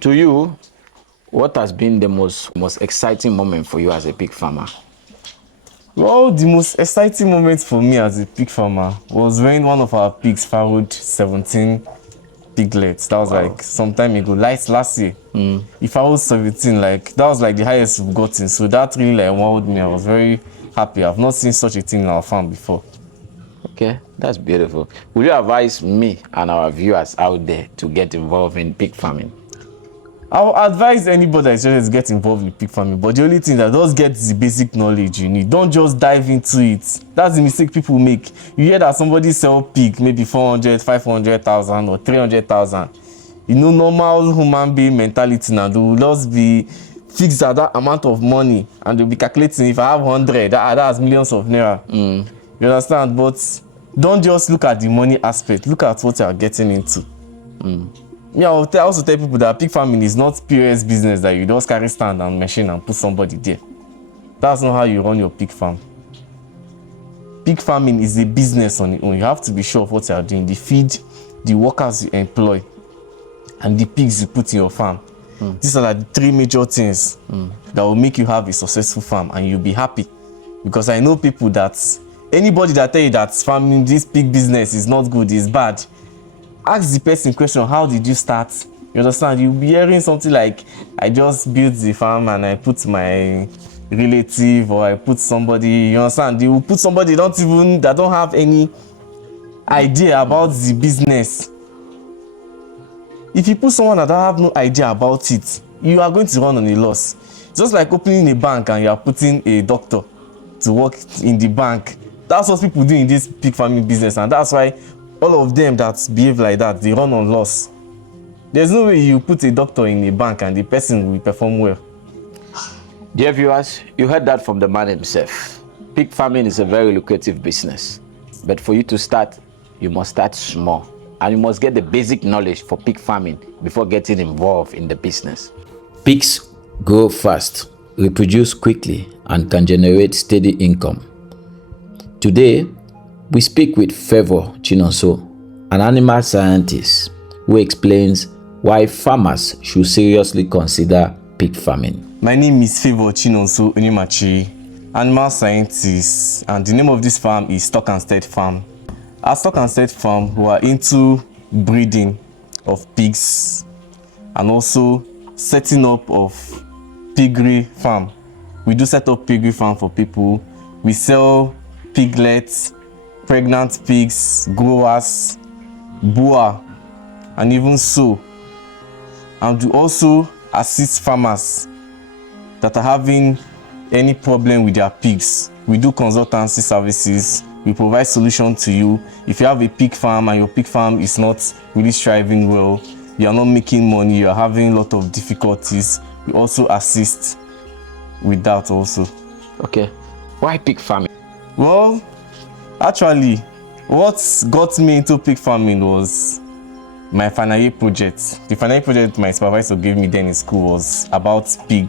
To you, what has been the most exciting moment for you as a pig farmer? Well, the most exciting moment for me as a pig farmer was when one of our pigs farrowed 17 piglets. That was like some time ago, last year. If I was 17, like that was like the highest we've gotten. So that really like wowed me. I was very happy. I've not seen such a thing in our farm before. Okay, that's beautiful. Will you advise me and our viewers out there to get involved in pig farming? I'll advise anybody that's interested to get involved in pig farming, but the only thing that just get the basic knowledge you need. Don't just dive into it. That's the mistake people make. You hear that somebody sell pig maybe 400, 500,000 or 300,000. You know, normal human being mentality now, they will just be fixed at that amount of money and they'll be calculating if I have 100, that's millions of naira. You understand? But don't just look at the money aspect. Look at what you are getting into. Yeah, I also tell people that pig farming is not POS business that you just carry stand and machine and put somebody there. That's not how you run your pig farm. Pig farming is a business on its own. You have to be sure of what you are doing. The feed, the workers you employ, and the pigs you put in your farm. These are like the three major things that will make you have a successful farm and you'll be happy. Because I know people that, anybody that tell you that farming, this pig business is not good, is bad, ask the person question, how did you start? You understand? You'll be hearing something like, I just built the farm and I put my relative or I put somebody, you understand? You will put somebody that don't have any idea about the business. If you put someone that don't have no idea about it, you are going to run on a loss. Just like opening a bank and you are putting a doctor to work in the bank. That's what people do in this pig farming business, and that's why all of them that behave like that, they run on loss. There's no way you put a doctor in a bank and the person will perform well. Dear viewers, you heard that from the man himself. Pig farming is a very lucrative business. But for you to start, you must start small. And you must get the basic knowledge for pig farming before getting involved in the business. Pigs grow fast, reproduce quickly, and can generate steady income. Today, we speak with Favour Chinonso, an animal scientist who explains why farmers should seriously consider pig farming. My name is Favour Chinonso Onyemachi, animal scientist, and the name of this farm is Stock Steed Farm. At Stock Steed Farm, we are into breeding of pigs and also setting up of piggery farm. We do set up piggery farm for people. We sell piglets, pregnant pigs, growers, boar, and even so. And we also assist farmers that are having any problem with their pigs. We do consultancy services. We provide solutions to you. If you have a pig farm and your pig farm is not really thriving well, you are not making money, you are having a lot of difficulties, we also assist with that also. Okay, why pig farming? Well, actually, what got me into pig farming was my final year project. The final year project my supervisor gave me then in school was about pig.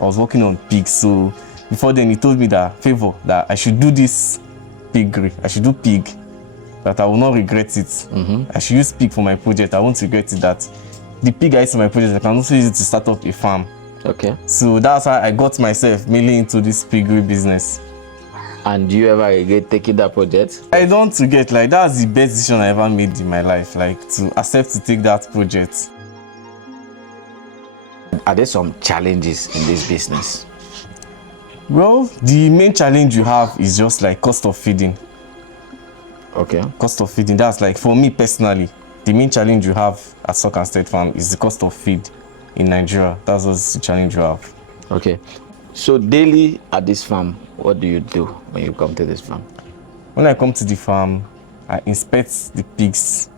I was working on pigs, so before then he told me that, Favour, that I should do this piggery, I should do pig, that I will not regret it. I should use pig for my project, I won't regret it, that the pig I use for my project, I can also use it to start up a farm. Okay. So that's how I got myself mainly into this piggery business. And do you ever regret taking that project? I don't regret, like that's the best decision I ever made in my life, like to accept to take that project. Are there some challenges in this business? Well, the main challenge you have is just like cost of feeding. Okay. Cost of feeding, that's like for me personally, the main challenge you have at Stock Steed Farm is the cost of feed in Nigeria. That's what's the challenge you have. Okay. So daily at this farm, what do you do when you come to this farm? When I come to the farm, I inspect the pigs.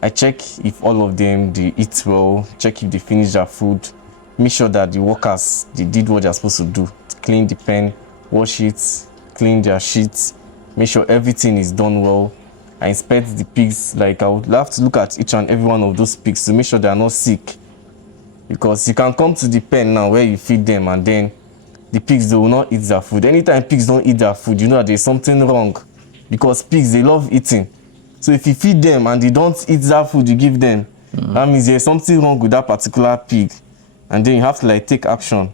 I check if all of them, they eat well, check if they finish their food, make sure that the workers, they did what they're supposed to do. Clean the pen, wash it, clean their sheets, make sure everything is done well. I inspect the pigs, like I would have to look at each and every one of those pigs to make sure they are not sick. Because you can come to the pen now where you feed them and then the pigs, they will not eat their food. Anytime pigs don't eat their food, you know that there's something wrong. Because pigs, they love eating. So if you feed them and they don't eat that food you give them, That means there's something wrong with that particular pig, and then you have to like take action.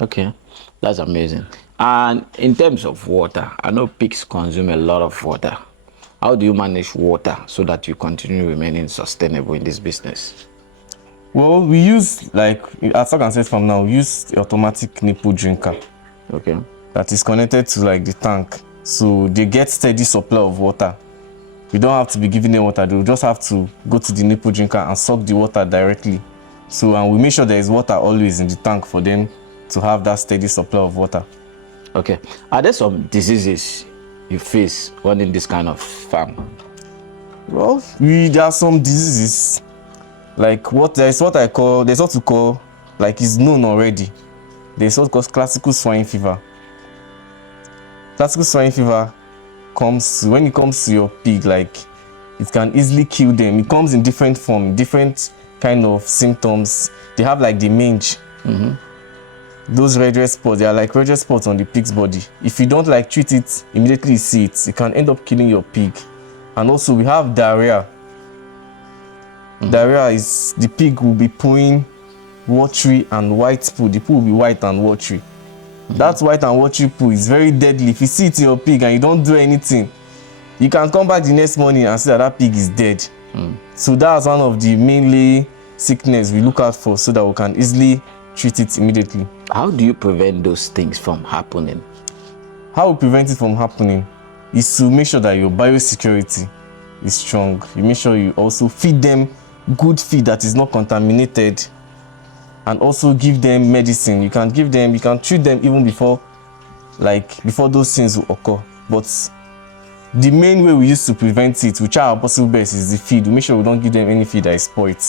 Okay, that's amazing. And in terms of water, I know pigs consume a lot of water. How do you manage water so that you continue remaining sustainable in this business? Well, we use, like at Stock Steed Farm now, we use the automatic nipple drinker. Okay. That is connected to like the tank, so they get steady supply of water. We don't have to be giving them water, they'll just have to go to the nipple drinker and suck the water directly. So, and we make sure there is water always in the tank for them to have that steady supply of water. Okay. Are there some diseases you face running this kind of farm? Well, there are some diseases, like there's what to call, like it's known already. There's what called classical swine fever. Classical swine fever when it comes to your pig, like it can easily kill them. It comes in different form, different kind of symptoms. They have like the mange. Those red spots, they are like red spots on the pig's body. If you don't like treat it, immediately see it, it can end up killing your pig. And also we have diarrhea. Diarrhea is the pig will be pooing watery and white poo. The poo will be white and watery. That white and watery poo is very deadly. If you see it in your pig and you don't do anything, you can come back the next morning and see that pig is dead. So that's one of the mainly sickness we look out for, so that we can easily treat it immediately. How do you prevent those things from happening? How we prevent it from happening is to make sure that your biosecurity is strong. You make sure you also feed them good feed that is not contaminated, and also give them medicine. You can treat them even before those things will occur. But the main way we use to prevent it, which are our possible best, is the feed. We make sure we don't give them any feed that is spoiled,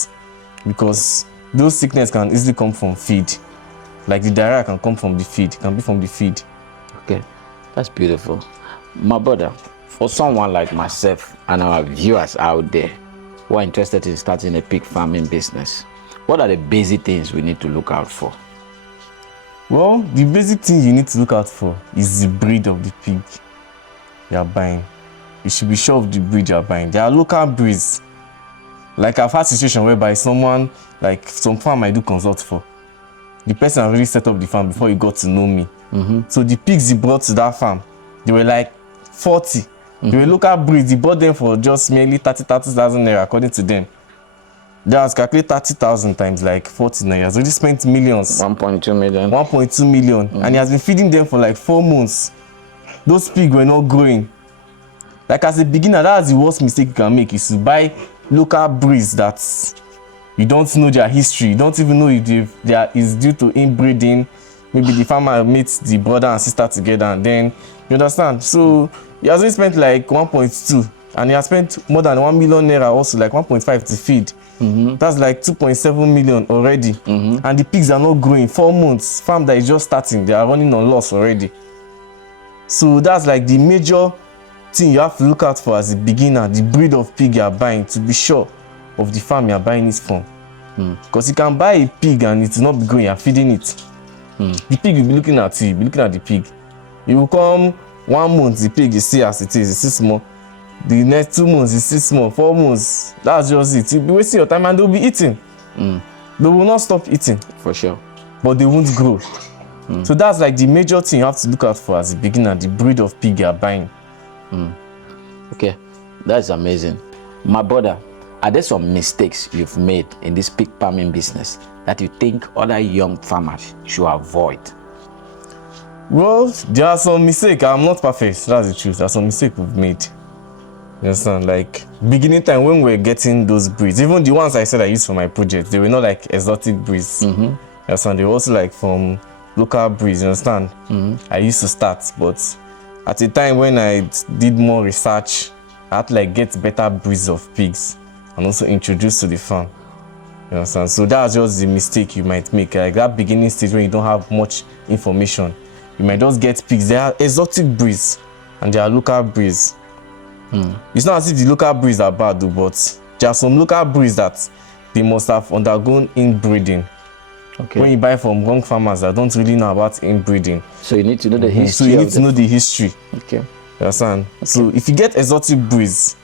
because those sickness can easily come from feed. Like the diarrhea can come from the feed, can be from the feed. Okay, that's beautiful. My brother, for someone like myself and our viewers out there who are interested in starting a pig farming business, what are the basic things we need to look out for? Well, the basic thing you need to look out for is the breed of the pig you are buying. You should be sure of the breed you are buying. There are local breeds. Like I've had situation whereby someone, like some farm I do consult for, the person already set up the farm before he got to know me. So the pigs he brought to that farm, they were like 40. They were local breeds. He bought them for just merely 30,000 naira according to them. They has calculated 30,000 times like 40 naira. He has already spent millions. 1.2 million. 1.2 million. And he has been feeding them for like 4 months. Those pigs were not growing. Like as a beginner, that's the worst mistake you can make, is to buy local breeds that you don't know their history. You don't even know if they is due to inbreeding. Maybe the farmer meets the brother and sister together, and then you understand. So he has already spent like 1.2, and he has spent more than 1 million naira, also like 1.5 to feed. That's like 2.7 million already. And the pigs are not growing. 4 months, farm that is just starting, they are running on loss already. So that's like the major thing you have to look out for as a beginner, the breed of pig you are buying, to be sure of the farm you are buying it from. Because you can buy a pig and it will not be growing, you are feeding it. The pig will be looking at you, you'll be looking at the pig. You will come 1 month, the pig is still as it is, it's still small. The next 2 months, it's still small. 4 months, that's just it. You'll be wasting your time and they'll be eating. They will not stop eating. For sure. But they won't grow. So that's like the major thing you have to look out for as a beginner, the breed of pig you are buying. Okay, that's amazing. My brother, are there some mistakes you've made in this pig farming business that you think other young farmers should avoid? Well, there are some mistakes. I'm not perfect, that's the truth. There are some mistakes we've made. You understand? Like beginning time when we were getting those breeds, even the ones I said I used for my project, they were not like exotic breeds. You understand? They were also like from local breeds, you understand? I used to start, but at a time when I did more research, I had to like get better breeds of pigs and also introduce to the farm. You understand? So that's just the mistake you might make. Like that beginning stage when you don't have much information, you might just get pigs. They are exotic breeds and they are local breeds. It's not as if the local breeds are bad though, but there are some local breeds that they must have undergone inbreeding. Okay. When you buy from wrong farmers that don't really know about inbreeding. So you need to know the history. So you need to know the history. Okay. You understand? Okay. So if you get exotic breeds,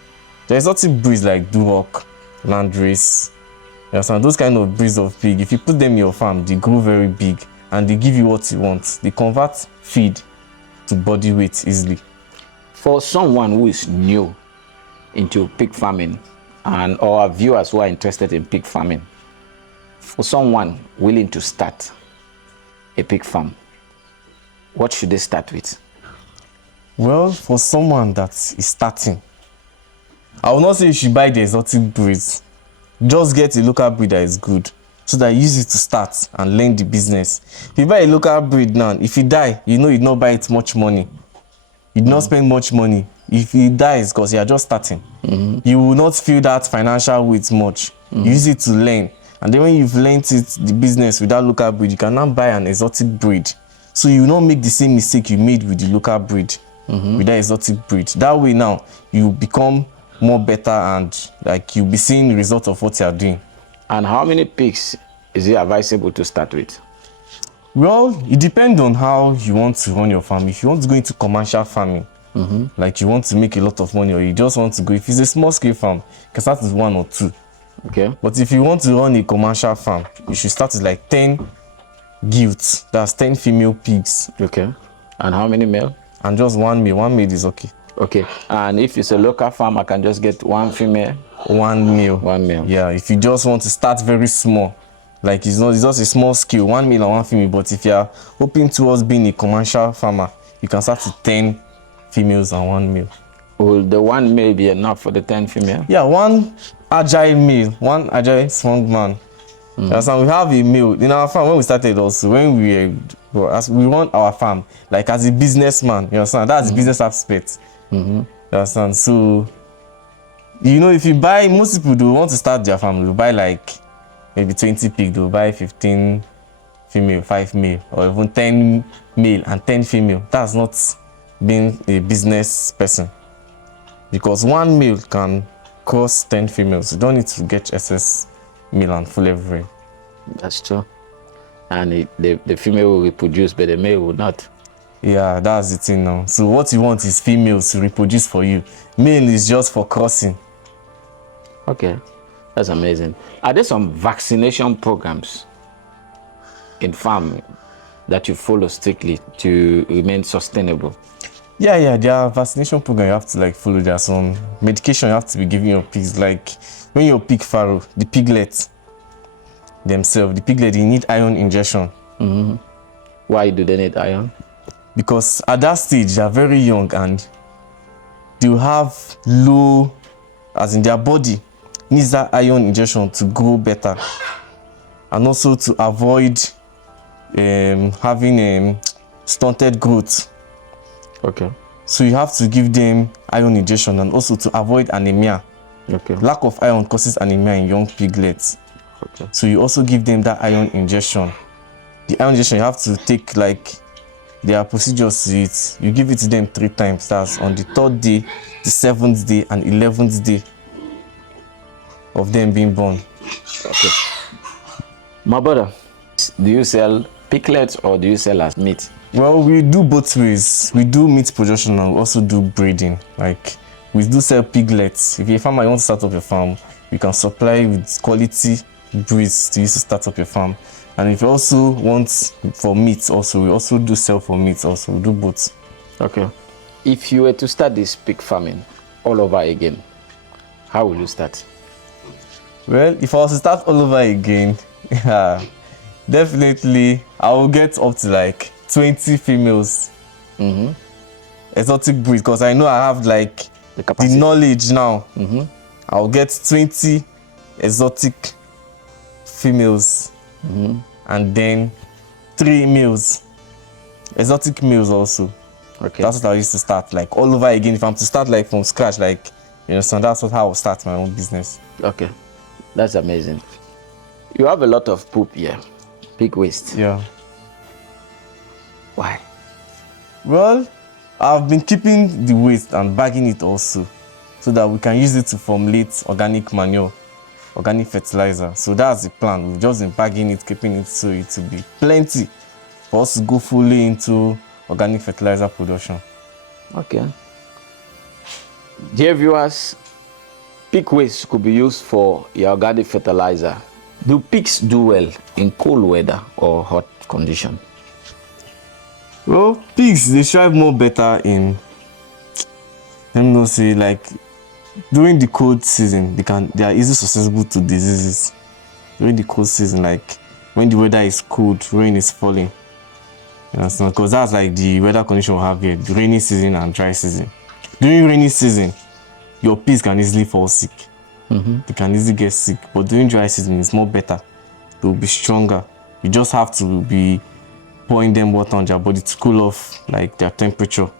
the exotic breeds like Duroc, you landrace. You understand? Those kind of breeds of pig, if you put them in your farm, they grow very big and they give you what you want. They convert feed to body weight easily. For someone who is new into pig farming and our viewers who are interested in pig farming, for someone willing to start a pig farm, what should they start with? Well, for someone that is starting, I will not say you should buy the exotic breeds. Just get a local breed that is good so that you use it to start and learn the business. If you buy a local breed now, if you die, you know you not buy it much money. You do not spend much money. If he dies because you are just starting, you will not feel that financial weight much. Use it to learn. And then when you've learned it, the business with that local breed, you can now buy an exotic breed. So you will not make the same mistake you made with the local breed, with that exotic breed. That way now, you become more better and like you'll be seeing the result of what you are doing. And how many pigs is it advisable to start with? Well, it depends on how you want to run your farm. If you want to go into commercial farming, like you want to make a lot of money, or you just want to go, if it's a small scale farm, you can start with 1 or 2. Okay. But if you want to run a commercial farm, you should start with like 10 gilts. That's 10 female pigs. Okay. And how many male? And just 1 male. 1 male is okay. Okay. And if it's a local farm, I can just get 1 female? 1 male. 1 male. Yeah, if you just want to start very small, like it's just a small scale, 1 male and 1 female. But if you are hoping towards being a commercial farmer, you can start with 10 females and 1 male. Will the 1 male be enough for the 10 female? Yeah, 1 agile male, 1 agile strong man. So we have a male in our farm. When we started also, when as we run our farm like as a businessman, you understand, that's the business aspect. You understand? So you know, if you buy, most people do want to start their farm, they'll buy like maybe 20 pig, they'll buy 15 female, 5 male, or even 10 male and 10 female. That's not being a business person, because 1 male can cost 10 females. You don't need to get excess male and full everywhere. That's true. And the female will reproduce, but the male will not. Yeah, that's the thing now. So what you want is females to reproduce for you. Male is just for crossing. Okay, that's amazing. Are there some vaccination programs in farming that you follow strictly to remain sustainable? Yeah, there are vaccination programs you have to like follow. There are some medication you have to be giving your pigs. Like when your pig farrow, the piglets themselves, the piglet, they need iron injection. Why do they need iron? Because at that stage they are very young and they will have low, as in their body needs that iron injection to grow better, and also to avoid having stunted growth. Okay. So you have to give them iron injection, and also to avoid anemia. Okay. Lack of iron causes anemia in young piglets. Okay. So you also give them that iron injection. The iron injection you have to take, like there are procedures to it. You give it to them 3 times. That's on the 3rd day, the 7th day, and 11th day of them being born. Okay. My brother, do you sell piglets or do you sell as meat? Well, we do both ways. We do meat production and we also do breeding. Like we do sell piglets. If you're a farmer, you want to start up your farm, you can supply with quality breeds to use to start up your farm. And if you also want for meat, also we also do sell for meat. Also we do both. Okay. If you were to start this pig farming all over again, how will you start? Well, if I was to start all over again, definitely I will get up to like 20 females. Exotic breed, because I know I have like the knowledge now. I'll get 20 exotic females, and then 3 males, exotic males also. Okay. That's what I used to start, like all over again. If I'm to start like from scratch, like, you know, so that's how I'll start my own business. Okay, that's amazing. You have a lot of poop here, pig waste. Yeah. Why? Well, I've been keeping the waste and bagging it also, so that we can use it to formulate organic manure, organic fertilizer. So that's the plan. We've just been bagging it, keeping it, so it will be plenty for us to go fully into organic fertilizer production. Okay. Dear viewers, Pig waste could be used for your organic fertilizer. Do pigs do well in cold weather or hot condition? Well, pigs they thrive more better in, let me not say, like during the cold season. They are easily susceptible to diseases during the cold season, like when the weather is cold, rain is falling. You understand? Because that's like the weather condition we have here, the rainy season and dry season. During rainy season, your pigs can easily fall sick. They can easily get sick. But during dry season, it's more better. They will be stronger. You just have to be pouring them water on their body to cool off like their temperature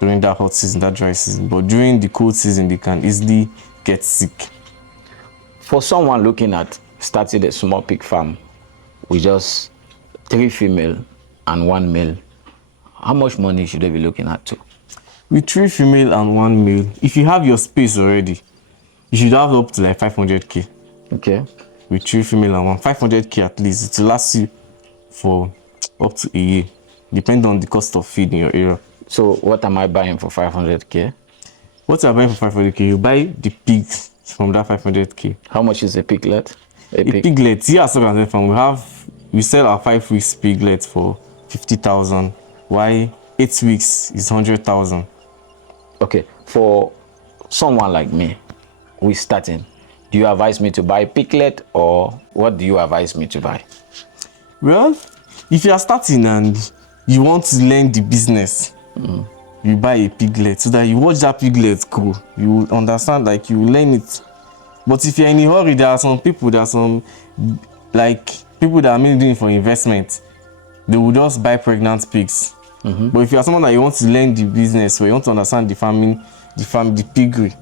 during that hot season, that dry season. But during the cold season, they can easily get sick. For someone looking at starting a small pig farm with just 3 female and 1 male, how much money should they be looking at too? With 3 female and 1 male, if you have your space already, you should have up to like 500k. Okay. With 3 female and 1, 500k at least. It will last you for up to a year, depending on the cost of feed in your area. So what am I buying for 500k? What you are buying for 500k, you buy the pigs from that 500k. How much is a piglet? A piglet, here at Stock Steed Farm, we sell our 5 weeks piglet for 50,000, while 8 weeks is 100,000. Okay, for someone like me who is starting, do you advise me to buy a piglet or what do you advise me to buy? Well, if you are starting and you want to learn the business, you buy a piglet so that you watch that piglet grow. You will understand, like you will learn it. But if you're in a hurry, there are some people that are mainly doing it for investment. They will just buy pregnant pigs. But if you are someone that you want to learn the business or you want to understand the farming, the piggery,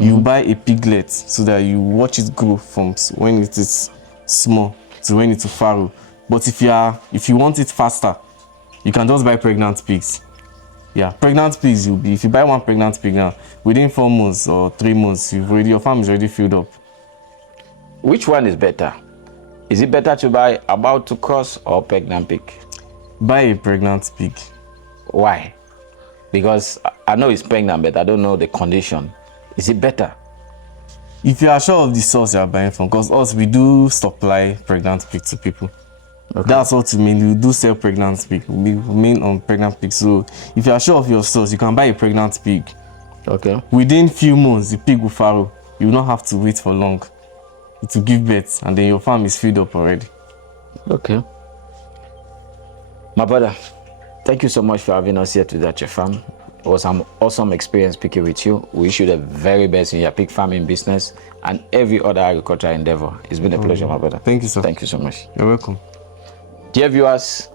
you buy a piglet so that you watch it grow from when it is small to when it's farrow. But if you want it faster, you can just buy pregnant pigs. Yeah, pregnant pigs if you buy 1 pregnant pig now, within 4 months or 3 months, your farm is already filled up. Which one is better? Is it better to buy about to cross or pregnant pig? Buy a pregnant pig. Why? Because I know it's pregnant, but I don't know the condition. Is it better? If you are sure of the source you are buying from, because we do supply pregnant pigs to people. Okay. That's what we mean. We do sell pregnant pig. We main on pregnant pigs. So if you are sure of your source, you can buy a pregnant pig. Okay. Within few months, the pig will farrow. You will not have to wait for long. It will give birth, and then your farm is filled up already. Okay. My brother, thank you so much for having us here today at your farm. It was an awesome experience speaking with you. We wish you the very best in your pig farming business and every other agricultural endeavor. It's been a pleasure, my brother. Thank you, sir. Thank you so much. You're welcome. Dear viewers,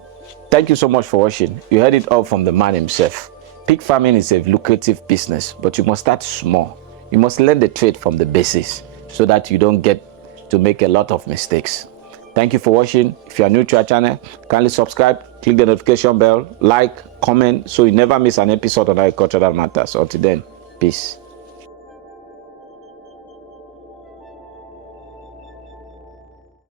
thank you so much for watching. You heard it all from the man himself. Pig farming is a lucrative business, but you must start small. You must learn the trade from the basics so that you don't get to make a lot of mistakes. Thank you for watching. If you are new to our channel, kindly subscribe, click the notification bell, like, comment, so you never miss an episode on agricultural matters. Until then, peace.